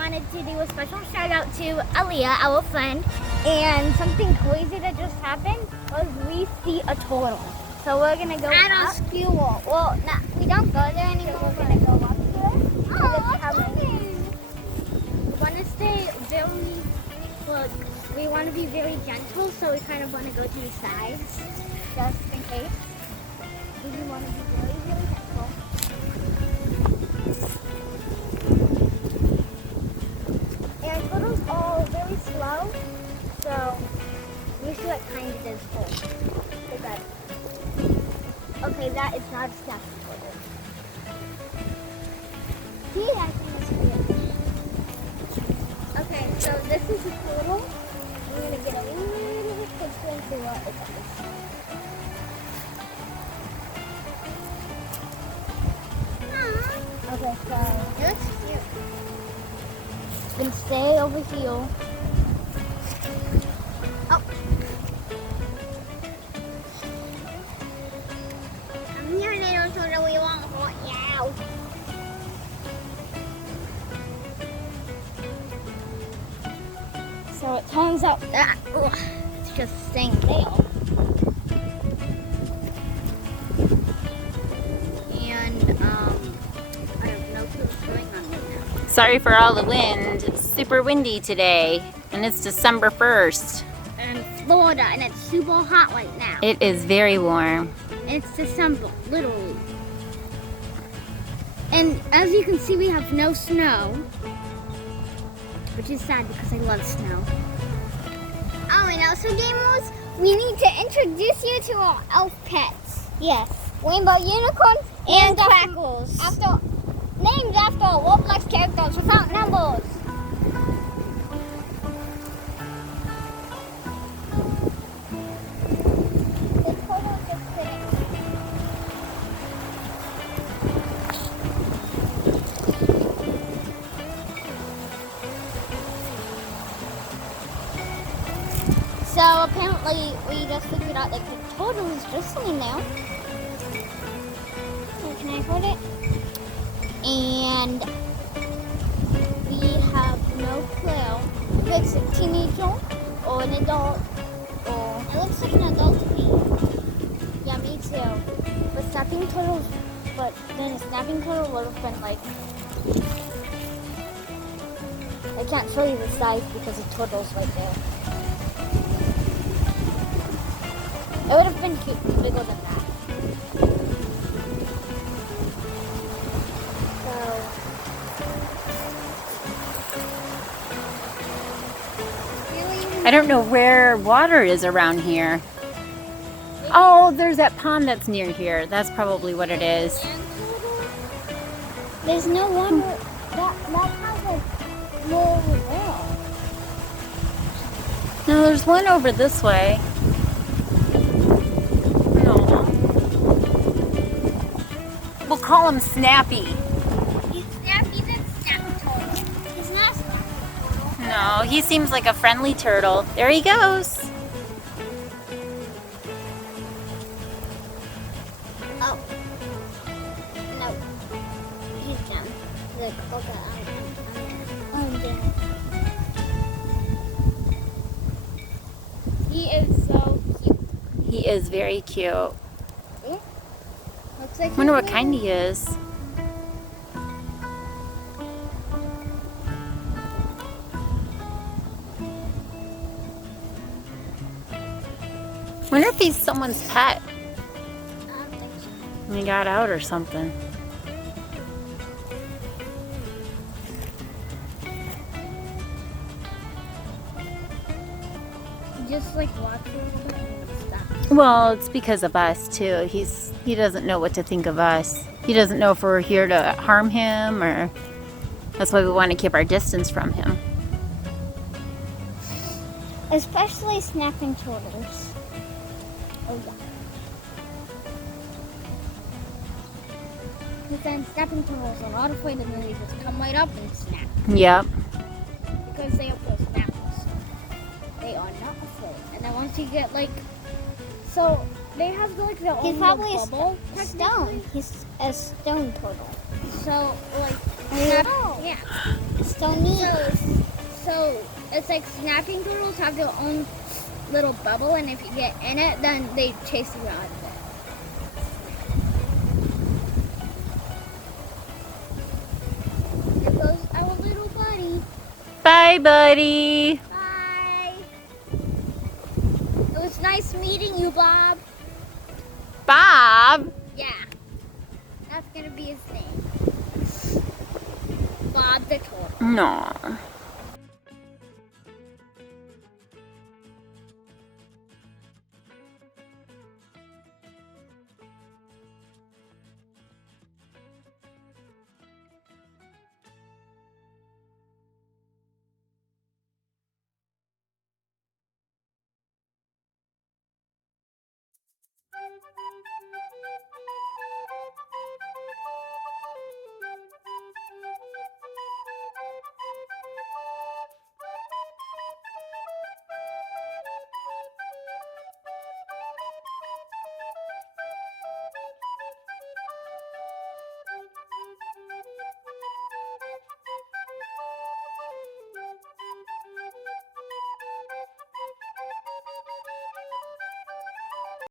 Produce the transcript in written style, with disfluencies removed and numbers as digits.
wanted to do a special shout out to Aaliyah, our friend. And something crazy that just happened was we see a turtle. So we're gonna go at our up. school. Well, no, we don't go there anymore. We're gonna go up to it. Oh, what's happening? We want to stay very, look, we want to be very gentle, so we kind of want to go to the sides, just in case. We want to be very, very gentle. And turtles are very slow, so we see what kind it is for. Okay, that is not a snapping turtle. See, I think it's weird. Okay, so this is a turtle. I'm gonna get a little bit closer and see what it does. Okay, so It looks cute. then stay over here. Oh. Come here, little turtle. We want hot yow. So it turns out that it's just staying there. And I have no clue what's going on right now. Sorry for all the wind. It's super windy today, and it's December 1st. And Florida, and it's super hot right now. It is very warm. And it's December, literally. And as you can see, we have no snow, which is sad because I love snow. Oh, and also, gamers, we need to introduce you to our elf pets. Yes. Rainbow unicorn and crackles. Named after Roblox characters without numbers. The turtle is just sitting. So apparently we just figured out that the turtle is just sitting there. So can I hold it? And we have no clue if it's a teenager or an adult or It looks like an adult to me. yeah, me too. But snapping turtles, but then a snapping turtle would have been like, I can't show you the size because the turtle's right there. It would have been cute, bigger than that. So, I don't know where water is around here. Oh, there's that pond that's near here. That's probably what it is. there's no one that has a more over there. No, there's one over this way. No. We'll call him Snappy. He's snappy than snappy turtle. He's not a snappy turtle. No, he seems like a friendly turtle. There he goes. Oh. No. He's down. Look, okay, I'm down. He is so cute. He is very cute. Looks like Wonder what kind he is. Wonder if he's someone's pet. I don't think so. He got out or something. just like watching them and stuff. Well, it's because of us too. He doesn't know what to think of us. He doesn't know if we're here to harm him, or that's why we want to keep our distance from him. Especially snapping turtles. Oh yeah. Because then snapping turtles are not afraid of them. They just come right up and snap. Yep. Because they are for snappers. They are not afraid. And then once you get like, so they have like their own He's probably little bubble. a stone. He's a stone turtle. So like, Oh. yeah. So neat. So it's like snapping turtles have their own little bubble, and if you get in it, then they chase you out of it. There goes our little buddy. Bye, buddy. Bye. It was nice meeting you, Bob. Bob. Yeah, that's gonna be his name. Bob the turtle. No.